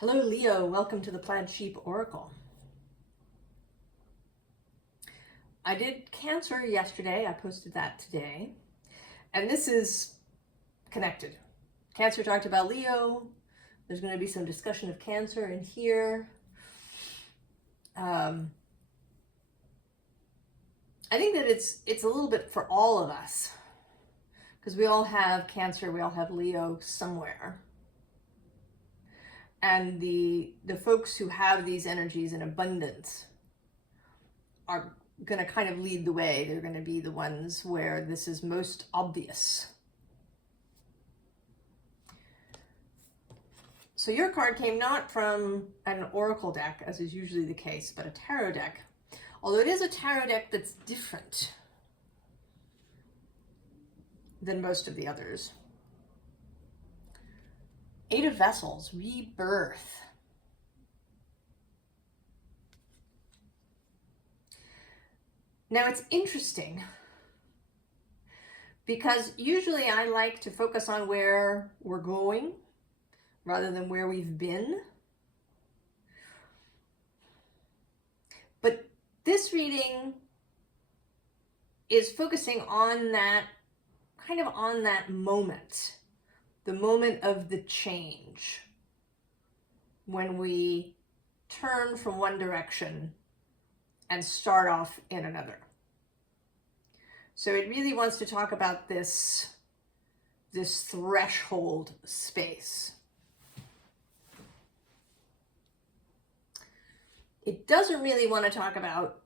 Hello, Leo. Welcome to the Plaid Sheep Oracle. I did Cancer yesterday. I posted that today. And this is connected. Cancer talked about Leo. There's going to be some discussion of Cancer in here. I think that it's a little bit for all of us. Because we all have Cancer. We all have Leo somewhere. And the folks who have these energies in abundance are going to kind of lead the way. They're going to be the ones where this is most obvious. So your card came not from an oracle deck, as is usually the case, but a tarot deck. Although it is a tarot deck that's different than most of the others. Eight of Vessels, rebirth. Now it's interesting because usually I like to focus on where we're going rather than where we've been. But this reading is focusing on that, kind of on that moment. The moment of the change, when we turn from one direction and start off in another. So it really wants to talk about this threshold space. It doesn't really want to talk about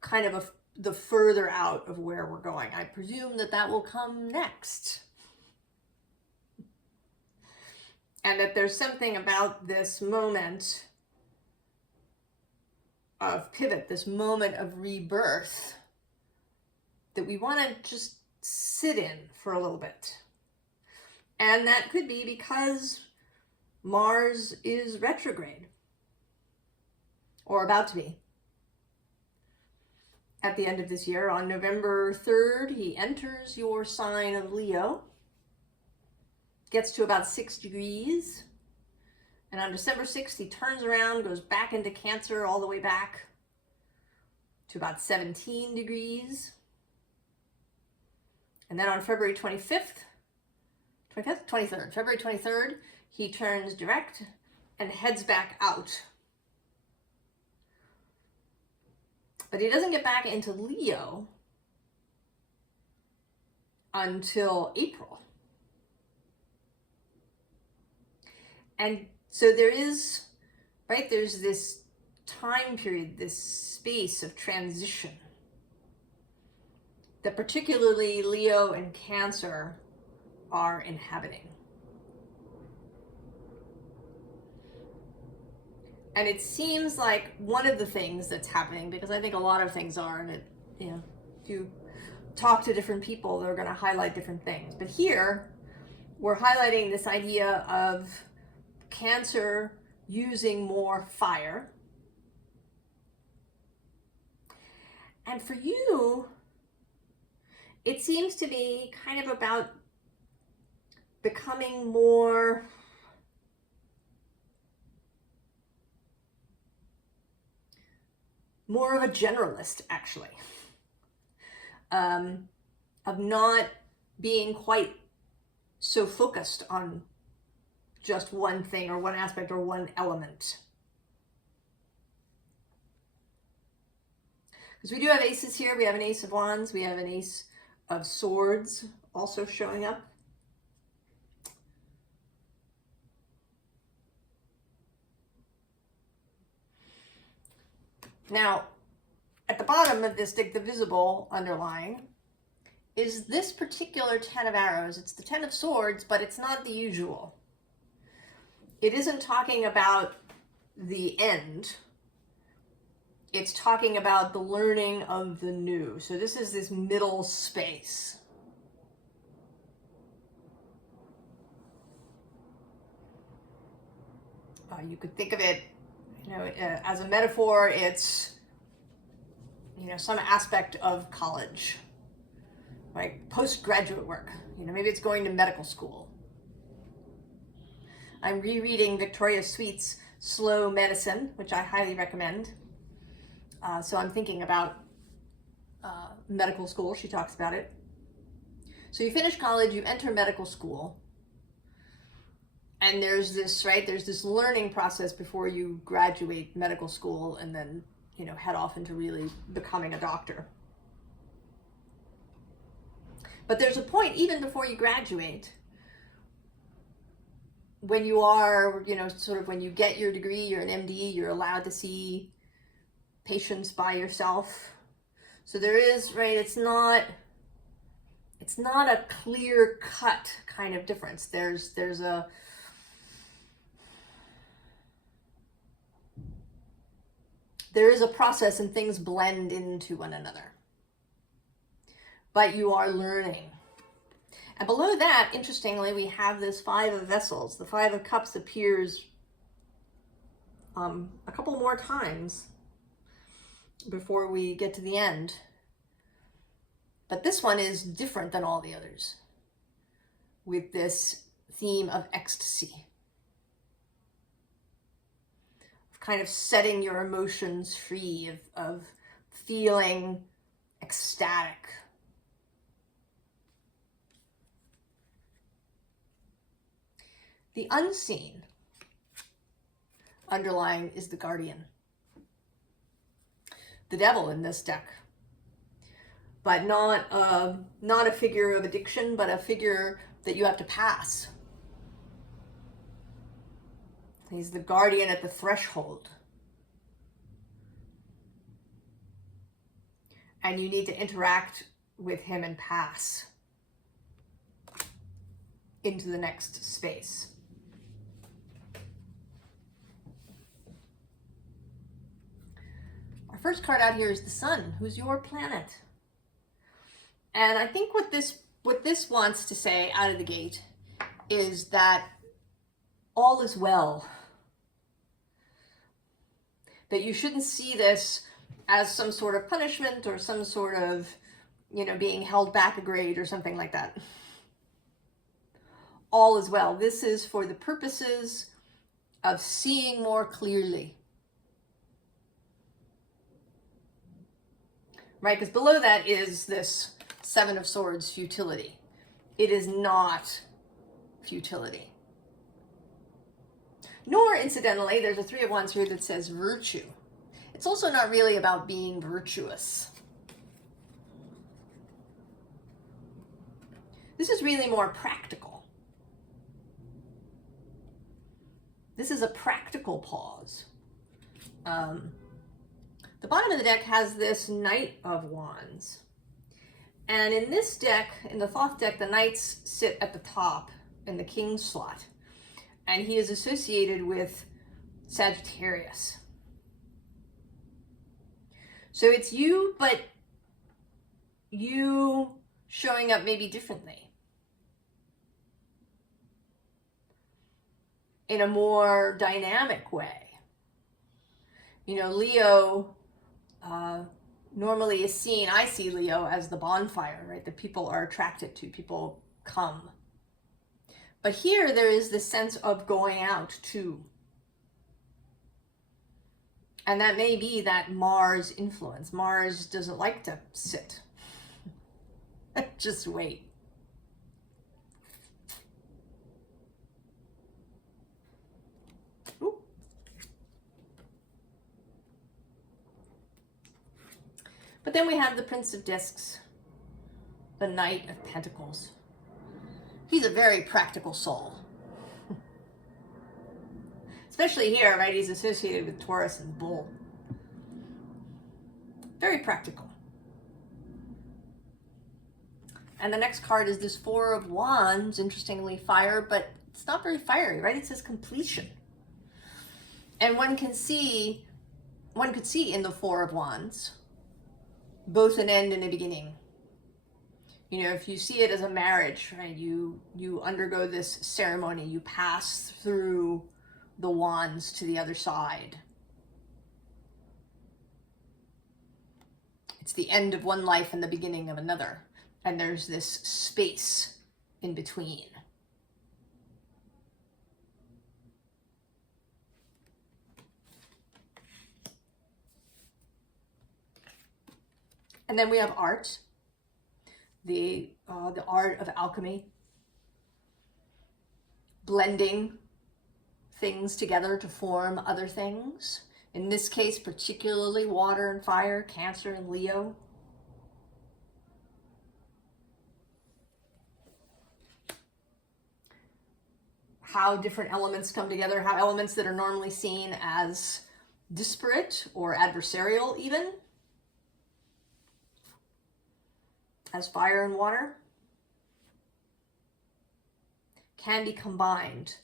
kind of the further out of where we're going. I presume that will come next. And that there's something about this moment of pivot, this moment of rebirth, that we want to just sit in for a little bit. And that could be because Mars is retrograde, or about to be. At the end of this year, on November 3rd, he enters your sign of Leo. Gets to about 6 degrees. And on December 6th, he turns around, goes back into Cancer all the way back to about 17 degrees. And then on February 23rd, he turns direct and heads back out. But he doesn't get back into Leo until April. And so there is, right, there's this time period, this space of transition that particularly Leo and Cancer are inhabiting. And it seems like one of the things that's happening, because I think a lot of things are, and if you talk to different people, they're going to highlight different things. But here, we're highlighting this idea of Cancer using more fire. And for you, it seems to be kind of about becoming more of a generalist, actually. Of not being quite so focused on just one thing or one aspect or one element. Because we do have aces here. We have an Ace of Wands. We have an Ace of Swords also showing up. Now, at the bottom of this deck, the visible underlying, is this particular 10 of arrows. It's the 10 of swords, but it's not the usual. It isn't talking about the end. It's talking about the learning of the new. So this is this middle space. You could think of it, as a metaphor. It's, some aspect of college, right? Postgraduate work. Maybe it's going to medical school. I'm rereading Victoria Sweet's Slow Medicine, which I highly recommend. So I'm thinking about medical school. She talks about it. So you finish college, you enter medical school, and there's this, right, there's this learning process before you graduate medical school and then, you know, head off into really becoming a doctor. But there's a point, even before you graduate, when you are, you know, sort of when you get your degree, you're an MD, you're allowed to see patients by yourself. So there is, right, it's not a clear cut kind of difference. There's a process and things blend into one another. But you are learning. And below that, interestingly, we have this Five of Vessels. The Five of Cups appears a couple more times before we get to the end. But this one is different than all the others, with this theme of ecstasy, of kind of setting your emotions free, of feeling ecstatic. The unseen underlying is the Guardian, the devil in this deck, but not a figure of addiction, but a figure that you have to pass. He's the guardian at the threshold. And you need to interact with him and pass into the next space. Our first card out here is the Sun, who's your planet. And I think what this wants to say out of the gate is that all is well. That you shouldn't see this as some sort of punishment or some sort of, you know, being held back a grade or something like that. All is well. This is for the purposes of seeing more clearly. Right? Because below that is this Seven of Swords, futility. It is not futility. Nor, incidentally, there's a Three of Wands here that says virtue. It's also not really about being virtuous. This is really more practical. This is a practical pause. The bottom of the deck has this Knight of Wands. And in this deck, in the Thoth deck, the Knights sit at the top in the King's slot. And he is associated with Sagittarius. So it's you, but you showing up maybe differently. In a more dynamic way. You know, Leo normally is seen, I see Leo as the bonfire, right? That people are attracted to, people come. But here there is this sense of going out too. And that may be that Mars influence. Mars doesn't like to sit. Just wait. Ooh. But then we have the Prince of Discs, the Knight of Pentacles. He's a very practical soul. Especially here, right? He's associated with Taurus and Bull. Very practical. And the next card is this Four of Wands, interestingly fire, but it's not very fiery, right? It says completion. And one could see in the Four of Wands both an end and a beginning. You know, if you see it as a marriage, right? You undergo this ceremony, you pass through the wands to the other side. It's the end of one life and the beginning of another. And there's this space in between. And then we have art, the art of alchemy, blending things together to form other things. In this case, particularly water and fire, Cancer and Leo. How different elements come together, how elements that are normally seen as disparate or adversarial even, as fire and water, can be combined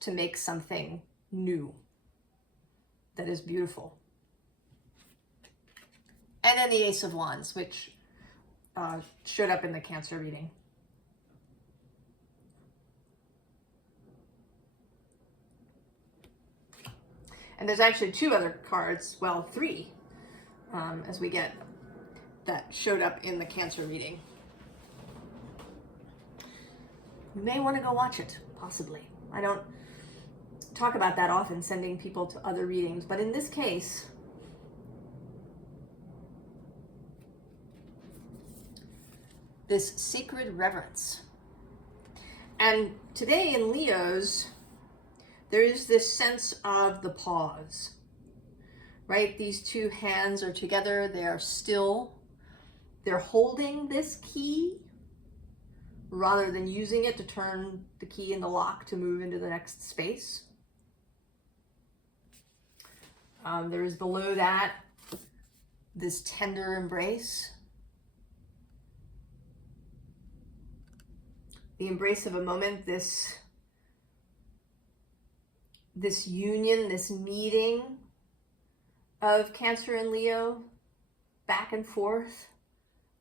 to make something new that is beautiful. And then the Ace of Wands, which showed up in the Cancer reading. And there's actually two other cards, well, three, as we get, that showed up in the Cancer reading. You may want to go watch it, possibly. I don't talk about that often, sending people to other readings, but in this case, this sacred reverence. And today in Leo's, there is this sense of the pause, right? These two hands are together, they are still, they're holding this key rather than using it to turn the key in the lock to move into the next space. There is below that this tender embrace. The embrace of a moment, this union, this meeting of Cancer and Leo, back and forth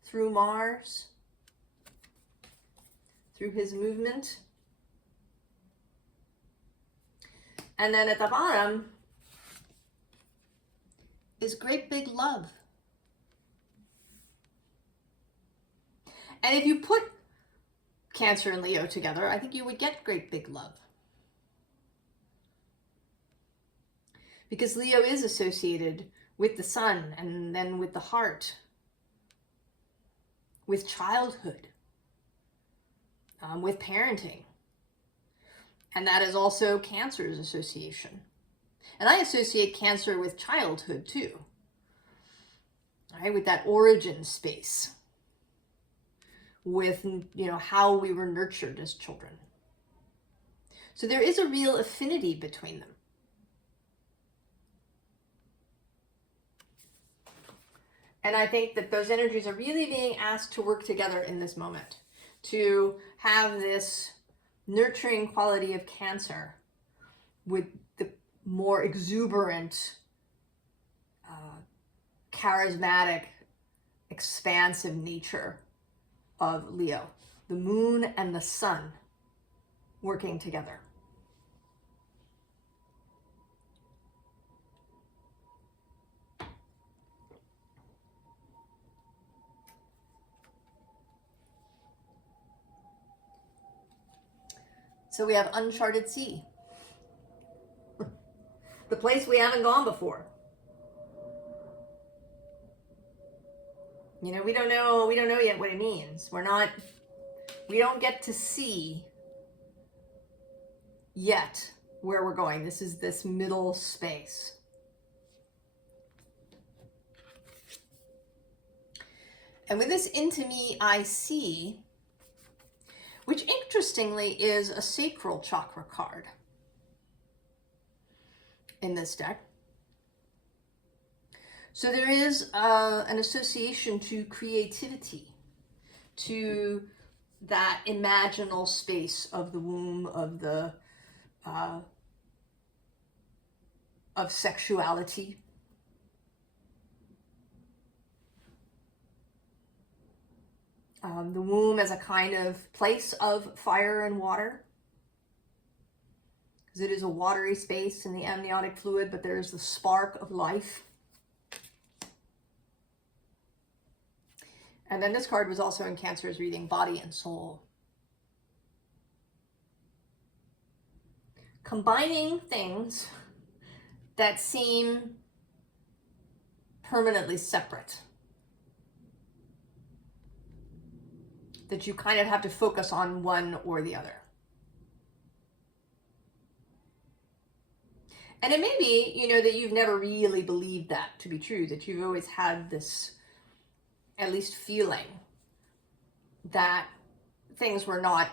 through Mars, through his movement. And then at the bottom is great big love. And if you put Cancer and Leo together, I think you would get great big love. Because Leo is associated with the sun and then with the heart, with childhood, with parenting. And that is also Cancer's association. And I associate Cancer with childhood too, right? With that origin space, with, you know, how we were nurtured as children. So there is a real affinity between them. And I think that those energies are really being asked to work together in this moment, to have this nurturing quality of Cancer with the more exuberant, charismatic, expansive nature of Leo. The moon and the sun working together. So we have uncharted sea. The place we haven't gone before. You know, we don't know yet what it means. We don't get to see yet where we're going. This is this middle space. And with this Into Me I See, which interestingly is a sacral chakra card in this deck. So there is an association to creativity, to that imaginal space of the womb, of the of sexuality. The womb as a kind of place of fire and water, because it is a watery space in the amniotic fluid, but there is the spark of life. And then this card was also in Cancer's reading, Body and Soul. Combining things that seem permanently separate. that you kind of have to focus on one or the other. And it may be, you know, that you've never really believed that to be true, that you've always had this, at least feeling, that things were not,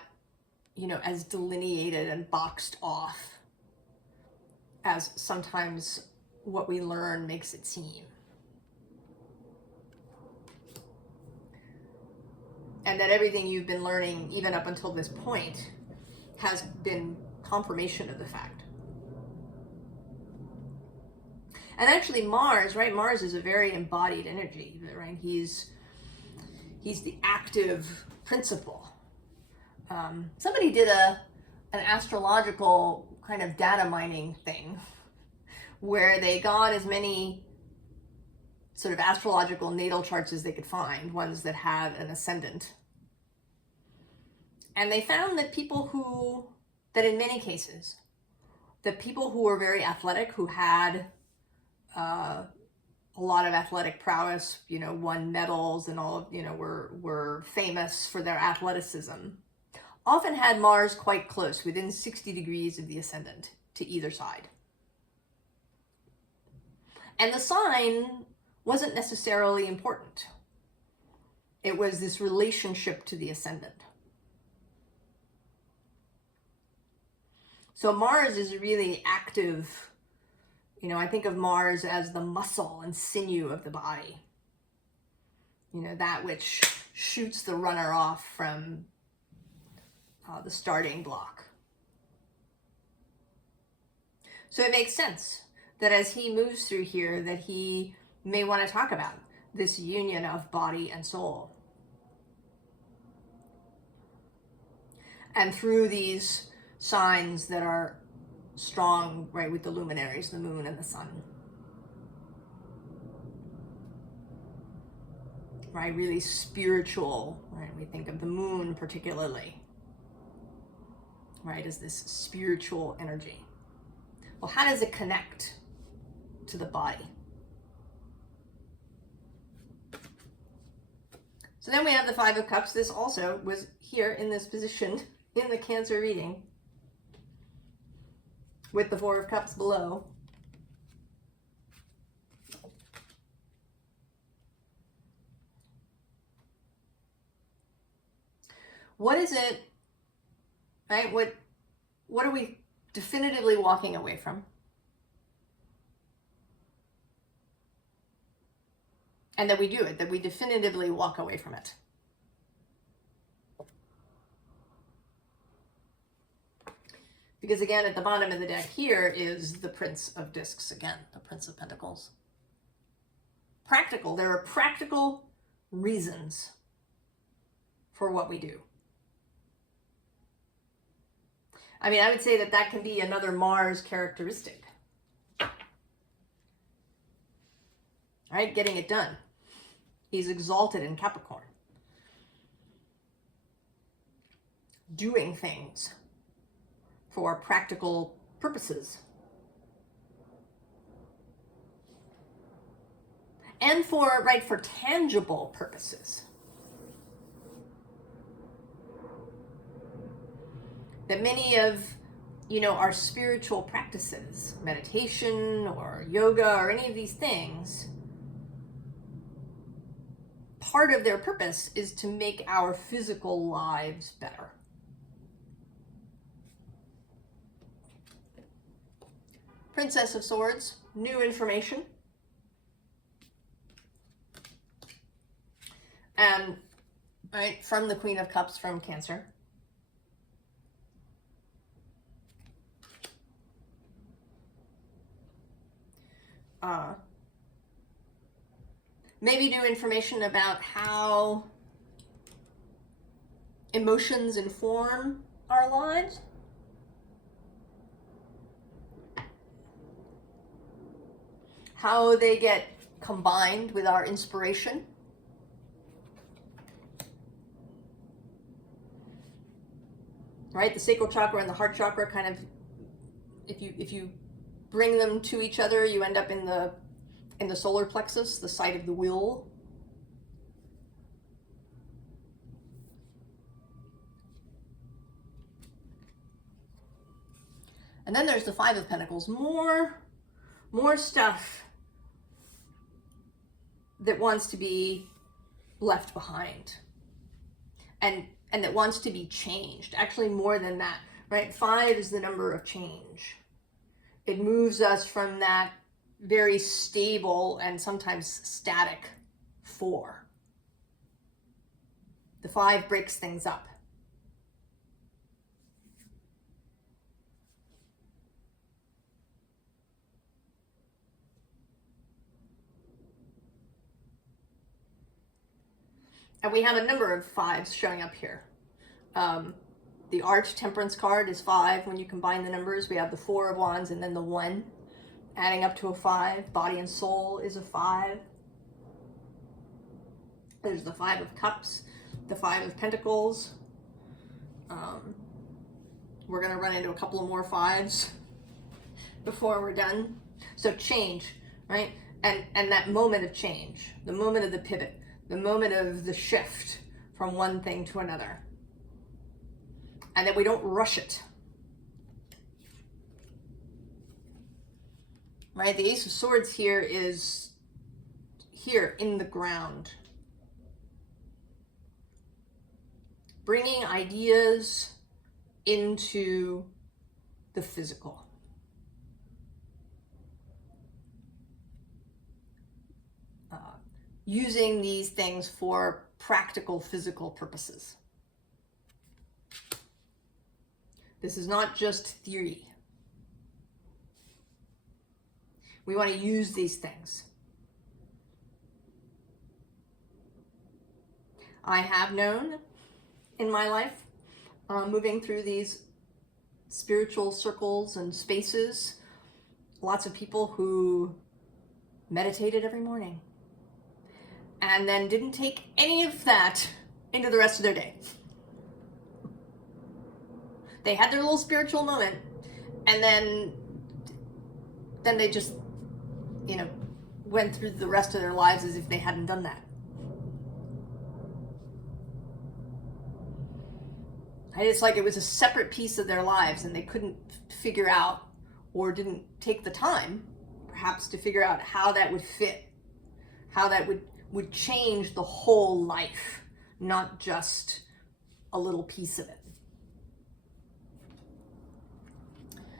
you know, as delineated and boxed off as sometimes what we learn makes it seem. And that everything you've been learning, even up until this point, has been confirmation of the fact. And actually Mars, right? Mars is a very embodied energy, right? He's the active principle. Somebody did an astrological kind of data mining thing where they got as many sort of astrological natal charts as they could find, ones that had an ascendant. And they found that in many cases, that people who were very athletic, who had a lot of athletic prowess, you know, won medals and all of, you know, were famous for their athleticism, often had Mars quite close, within 60 degrees of the ascendant to either side. And the sign wasn't necessarily important. It was this relationship to the ascendant. So Mars is really active. You know, I think of Mars as the muscle and sinew of the body. You know, that which shoots the runner off from the starting block. So it makes sense that as he moves through here, that he may want to talk about this union of body and soul. And through these signs that are strong, right, with the luminaries, the moon and the sun. Right, really spiritual, right? We think of the moon particularly, right, as this spiritual energy. Well, how does it connect to the body? So then we have the Five of Cups. This also was here in this position in the Cancer reading with the Four of Cups below. What is it, right? What are we definitively walking away from? And that we do it, that we definitively walk away from it. Because again, at the bottom of the deck here is the Prince of Discs again, the Prince of Pentacles. Practical, there are practical reasons for what we do. I mean, I would say that can be another Mars characteristic. Right, getting it done. He's exalted in Capricorn. Doing things for practical purposes. And for tangible purposes. That many of, our spiritual practices, meditation or yoga or any of these things, part of their purpose is to make our physical lives better. Princess of Swords, new information. And, right, from the Queen of Cups from Cancer. Maybe new information about how emotions inform our lives. How they get combined with our inspiration. Right, the sacral chakra and the heart chakra kind of, if you bring them to each other, you end up in the solar plexus, the site of the will. And then there's the Five of Pentacles, more stuff that wants to be left behind and that wants to be changed. Actually, more than that, right? 5 is the number of change. It moves us from that very stable and sometimes static 4. The 5 breaks things up. And we have a number of 5s showing up here. The Arch Temperance card is 5. When you combine the numbers, we have the 4 of Wands and then the 1, adding up to a 5. Body and Soul is a 5. There's the 5 of Cups, the 5 of Pentacles. We're going to run into a couple of more 5s before we're done. So change, right? And that moment of change, the moment of the pivot, the moment of the shift from one thing to another. And that we don't rush it. Right? The Ace of Swords here is here in the ground. Bringing ideas into the physical. Using these things for practical physical purposes. This is not just theory. We want to use these things. I have known in my life, moving through these spiritual circles and spaces, lots of people who meditated every morning and then didn't take any of that into the rest of their day. They had their little spiritual moment, and then they just, went through the rest of their lives as if they hadn't done that. And it's like it was a separate piece of their lives, and they couldn't figure out, or didn't take the time, perhaps, to figure out how that would fit, how that would change the whole life, not just a little piece of it.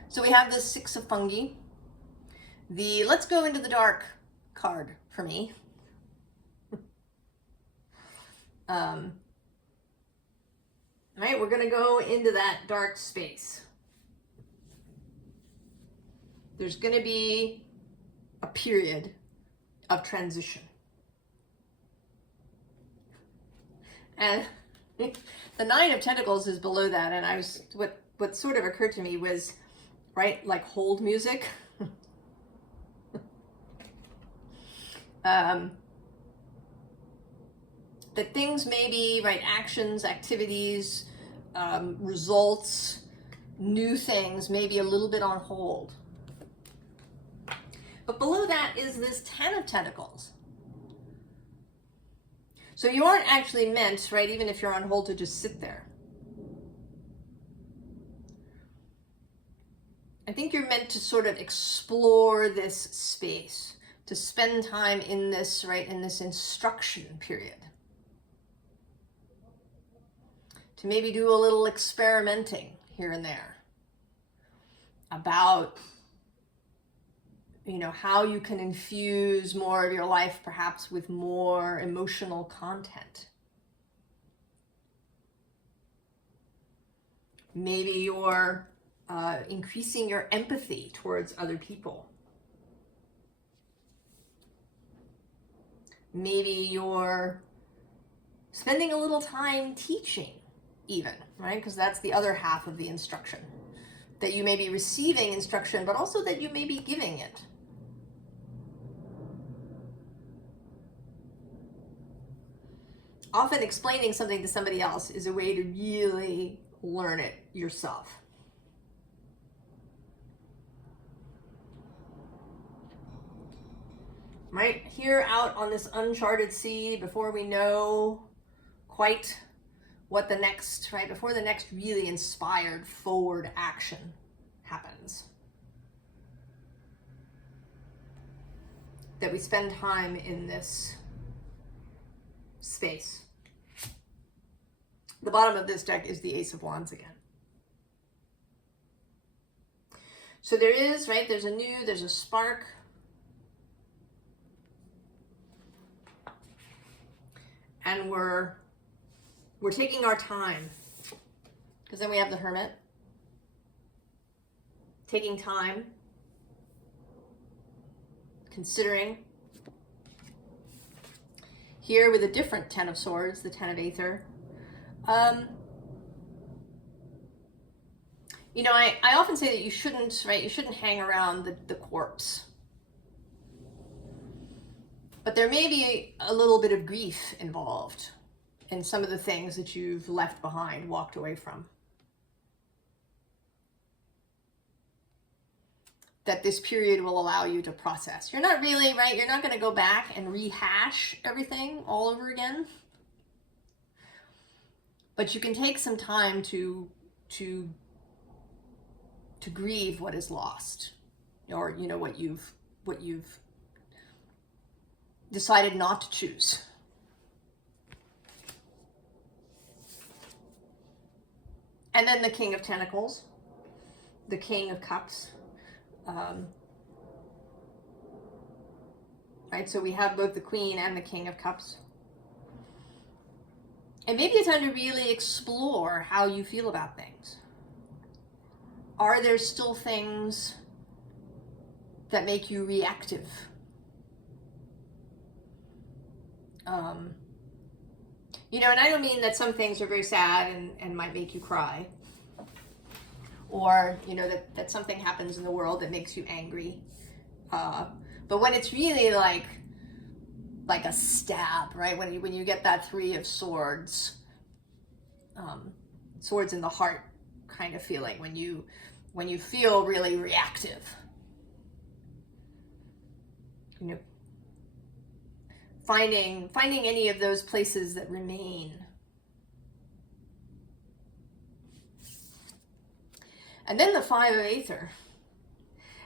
So we have the 6 of Fungi. The Let's Go Into the Dark card for me. Right, we're going to go into that dark space. There's going to be a period of transition. And the 9 of Pentacles is below that, and what sort of occurred to me was, right, like hold music. That things maybe, right, actions, activities, results, new things, maybe a little bit on hold. But below that is this 10 of Pentacles. So you aren't actually meant, right, even if you're on hold, to just sit there. I think you're meant to sort of explore this space, to spend time in this, right, in this instruction period. To maybe do a little experimenting here and there about, how you can infuse more of your life, perhaps with more emotional content. Maybe you're increasing your empathy towards other people. Maybe you're spending a little time teaching even, right? Because that's the other half of the instruction. That you may be receiving instruction, but also that you may be giving it. Often explaining something to somebody else is a way to really learn it yourself. Right here out on this uncharted sea, before we know quite what the next, right, before the next really inspired forward action happens. that we spend time in this space. The bottom of this deck is the Ace of Wands again. So there is, right, there's a spark. And we're taking our time. Because then we have the Hermit. Taking time. Considering. Here with a different Ten of Swords, the Ten of Aether. You know, I often say that you shouldn't, right, you shouldn't hang around the corpse. But there may be a little bit of grief involved in some of the things that you've left behind, walked away from. That this period will allow you to process. You're not really, right, you're not going to go back and rehash everything all over again. But you can take some time to grieve what is lost, or, you know, what you've decided not to choose. And then the King of Pentacles, the King of Cups. Right, so we have both the Queen and the King of Cups. And maybe it's time to really explore how you feel about things. Are there still things that make you reactive? You know, and I don't mean that some things are very sad and might make you cry. Or, you know, that something happens in the world that makes you angry. But when it's really like a stab, right? When you get that Three of Swords, swords in the heart kind of feeling, when you feel really reactive. You know, finding any of those places that remain. And then the Five of Aether.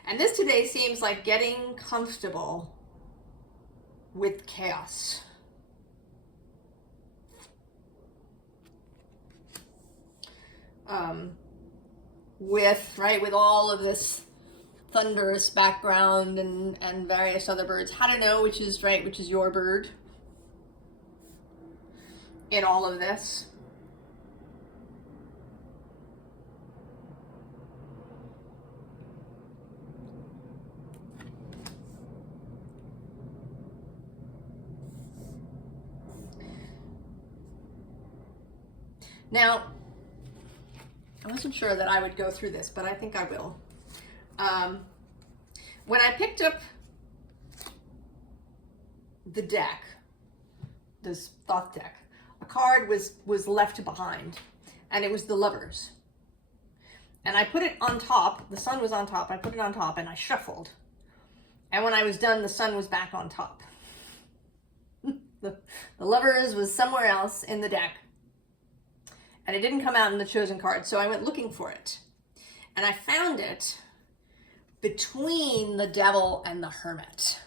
And this today seems like getting comfortable with chaos. With all of this thunderous background and various other birds. How to know which is your bird in all of this. Now, I wasn't sure that I would go through this, but I think I will. When I picked up the deck, this Thoth deck, a card was left behind, and it was the Lovers. And I put it on top, the sun was on top, I put it on top, and I shuffled. And when I was done, the sun was back on top. The Lovers was somewhere else in the deck. And it didn't come out in the chosen card, so I went looking for it. And I found it between the Devil and the Hermit.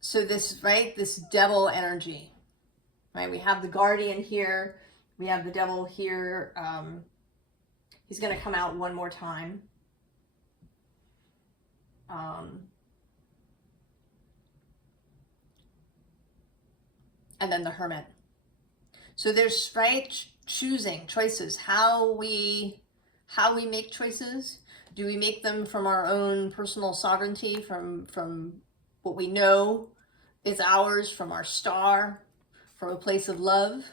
So this Devil energy, right? We have the Guardian here. We have the Devil here. He's going to come out one more time. And then the Hermit. So there's choosing choices, how we make choices. Do we make them from our own personal sovereignty, from what we know is ours, from our star, from a place of love?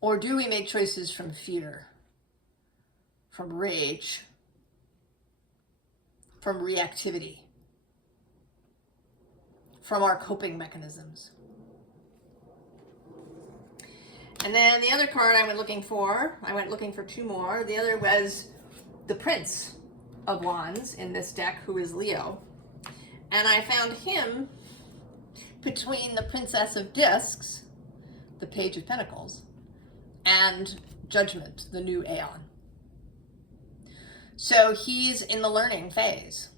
Or do we make choices from fear, from rage, from reactivity, from our coping mechanisms? And then the other card I went looking for two more. The other was the Prince of Wands in this deck, who is Leo. And I found him between the Princess of Discs, the Page of Pentacles, and Judgment, the new Aeon. So he's in the learning phase.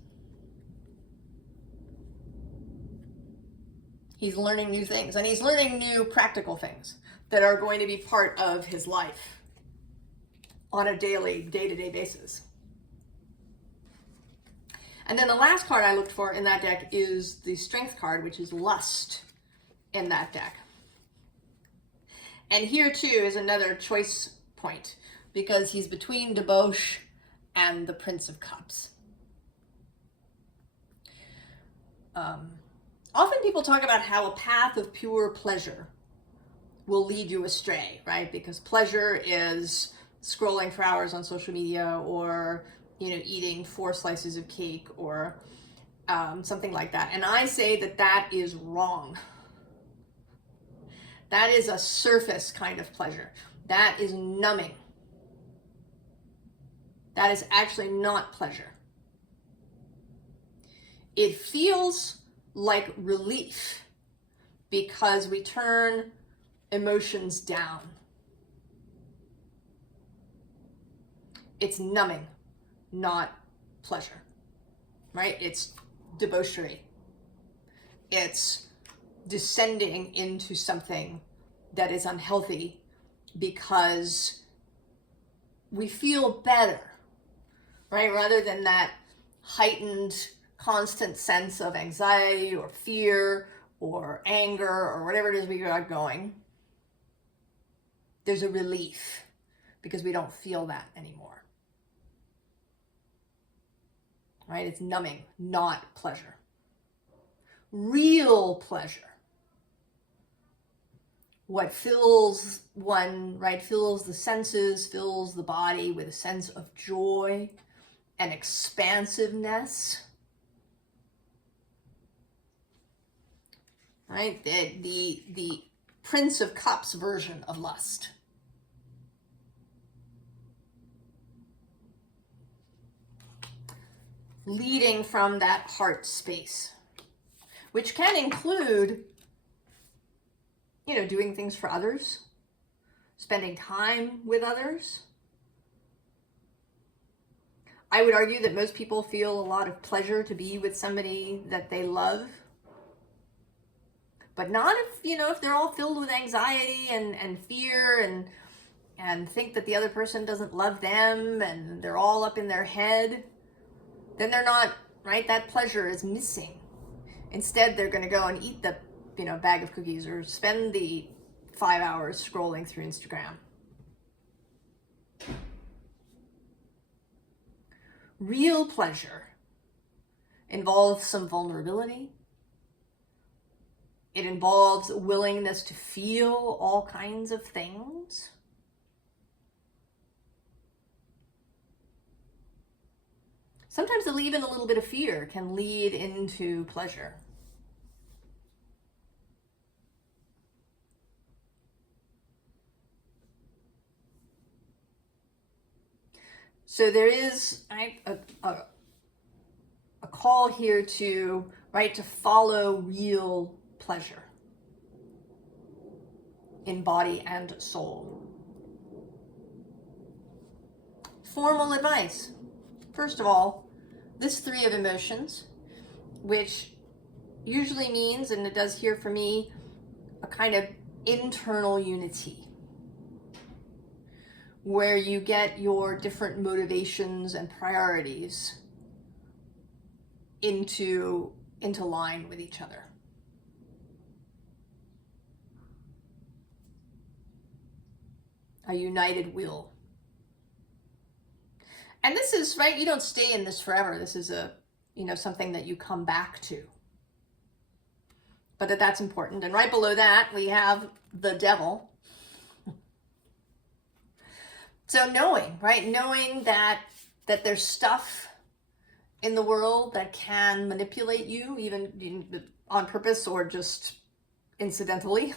He's learning new things, and he's learning new practical things that are going to be part of his life on a daily, day-to-day basis. And then the last card I looked for in that deck is the Strength card, which is Lust in that deck. And here too is another choice point, because he's between Debauch and the Prince of Cups. Often people talk about how a path of pure pleasure will lead you astray, right? Because pleasure is scrolling for hours on social media, or, you know, eating 4 slices of cake, or something like that. And I say that that is wrong. That is a surface kind of pleasure. That is numbing. That is actually not pleasure. It feels like relief because we turn emotions down. It's numbing, not pleasure, right? It's debauchery. It's descending into something that is unhealthy because we feel better, right? Rather than that heightened, constant sense of anxiety or fear or anger or whatever it is we got going, there's a relief because we don't feel that anymore, right? It's numbing, not pleasure. Real pleasure, what fills one, right, fills the senses, fills the body with a sense of joy and expansiveness, right? The Prince of Cups version of lust. Leading from that heart space, which can include, you know, doing things for others, spending time with others. I would argue that most people feel a lot of pleasure to be with somebody that they love, but not if, you know, if they're all filled with anxiety and fear and think that the other person doesn't love them and they're all up in their head, then they're not, right? That pleasure is missing. Instead, they're going to go and eat the, you know, bag of cookies or spend the 5 hours scrolling through Instagram. Real pleasure involves some vulnerability. It involves willingness to feel all kinds of things. Sometimes even a little bit of fear can lead into pleasure. So there is a call here to, right, to follow real pleasure in body and soul. Formal advice. First of all, this 3 of emotions, which usually means, and it does here for me, a kind of internal unity, where you get your different motivations and priorities into line with each other. A united will. And this is, right, you don't stay in this forever. This is a, you know, something that you come back to. But that's important. And right below that, we have the devil. So knowing, right, knowing that there's stuff in the world that can manipulate you, even on purpose or just incidentally.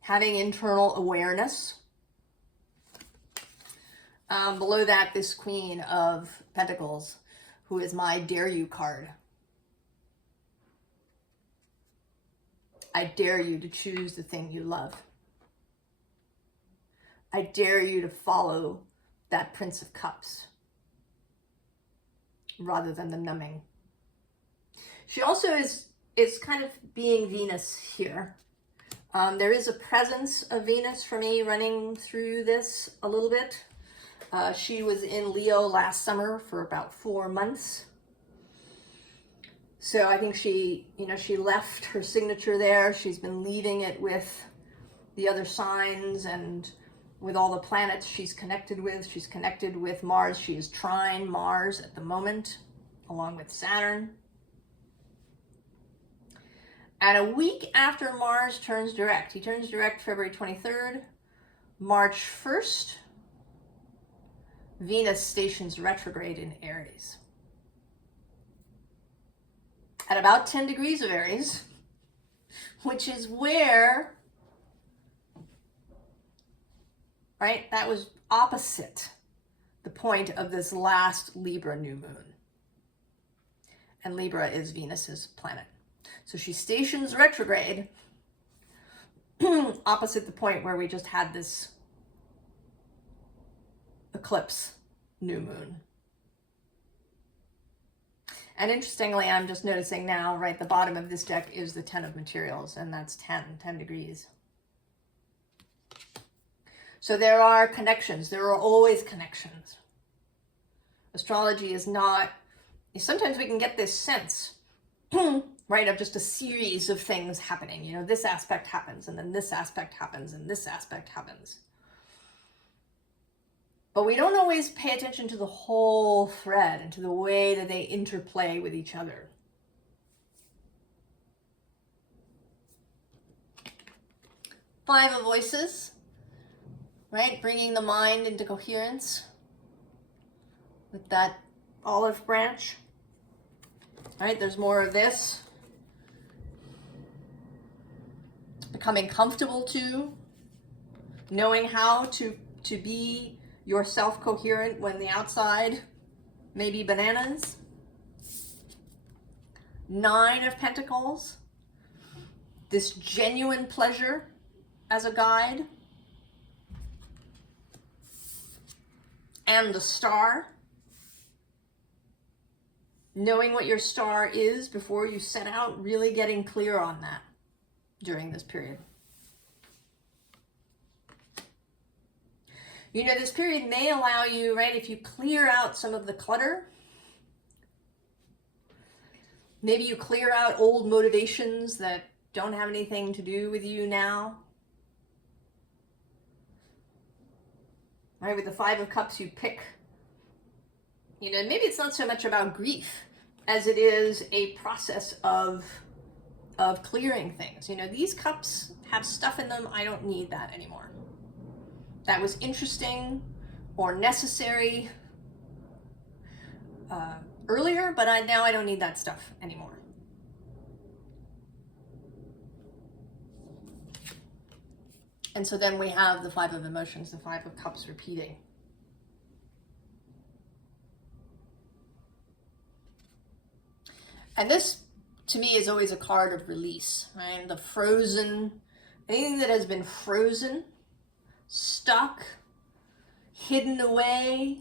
Having internal awareness. Below that, this Queen of Pentacles, who is my Dare You card. I dare you to choose the thing you love. I dare you to follow that Prince of Cups rather than the numbing. She also is kind of being Venus here. There is a presence of Venus for me running through this a little bit. She was in Leo last summer for about 4 months. So I think she left her signature there. She's been leaving it with the other signs and with all the planets she's connected with. She's connected with Mars. She is trine Mars at the moment, along with Saturn. And a week after Mars turns direct, he turns direct February 23rd, March 1st, Venus stations retrograde in Aries. At about 10 degrees of Aries, which is where, right, that was opposite the point of this last Libra new moon. And Libra is Venus's planet. So she stations retrograde opposite the point where we just had this eclipse new moon. And interestingly, I'm just noticing now, right, the bottom of this deck is the 10 of materials, and that's 10 degrees. So there are connections. There are always connections. Astrology is not, sometimes we can get this sense, right, of just a series of things happening. You know, this aspect happens, and then this aspect happens, and this aspect happens. But we don't always pay attention to the whole thread and to the way that they interplay with each other. Five of Voices, right? Bringing the mind into coherence with that olive branch. Right, there's more of this. Becoming comfortable too. Knowing how to be yourself coherent when the outside may be bananas. 9 of Pentacles. This genuine pleasure as a guide. And the Star. Knowing what your star is before you set out, really getting clear on that during this period. You know, this period may allow you, right, if you clear out some of the clutter, maybe you clear out old motivations that don't have anything to do with you now. Right, with the 5 of Cups, you pick, you know, maybe it's not so much about grief as it is a process of clearing things. You know, these cups have stuff in them. I don't need that anymore. That was interesting or necessary earlier, but now I don't need that stuff anymore. And so then we have the 5 of Emotions, the 5 of Cups repeating. And this, to me, is always a card of release, right? The frozen, anything that has been frozen, stuck, hidden away.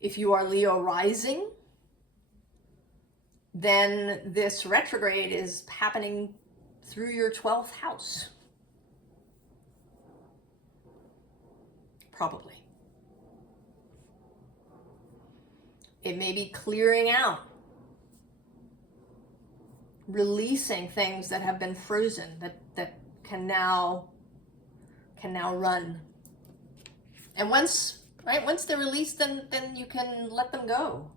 If you are Leo rising, then this retrograde is happening through your 12th house. Probably. It may be clearing out, releasing things that have been frozen, that can now run. And once they're released, then you can let them go.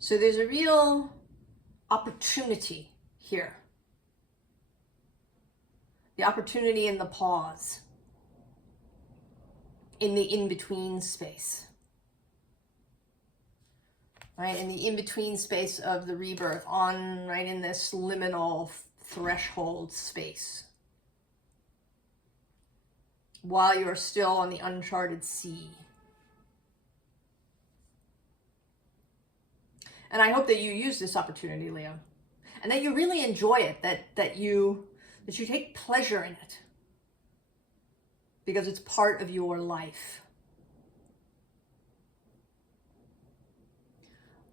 So there's a real opportunity here. The opportunity in the pause, in the in-between space, right? In the in-between space of the rebirth, right in this liminal threshold space. while you're still on the uncharted sea. And I hope that you use this opportunity, Leo, and that you really enjoy it, that you take pleasure in it, because it's part of your life.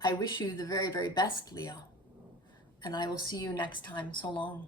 I wish you the very, very best, Leo, and I will see you next time. So long.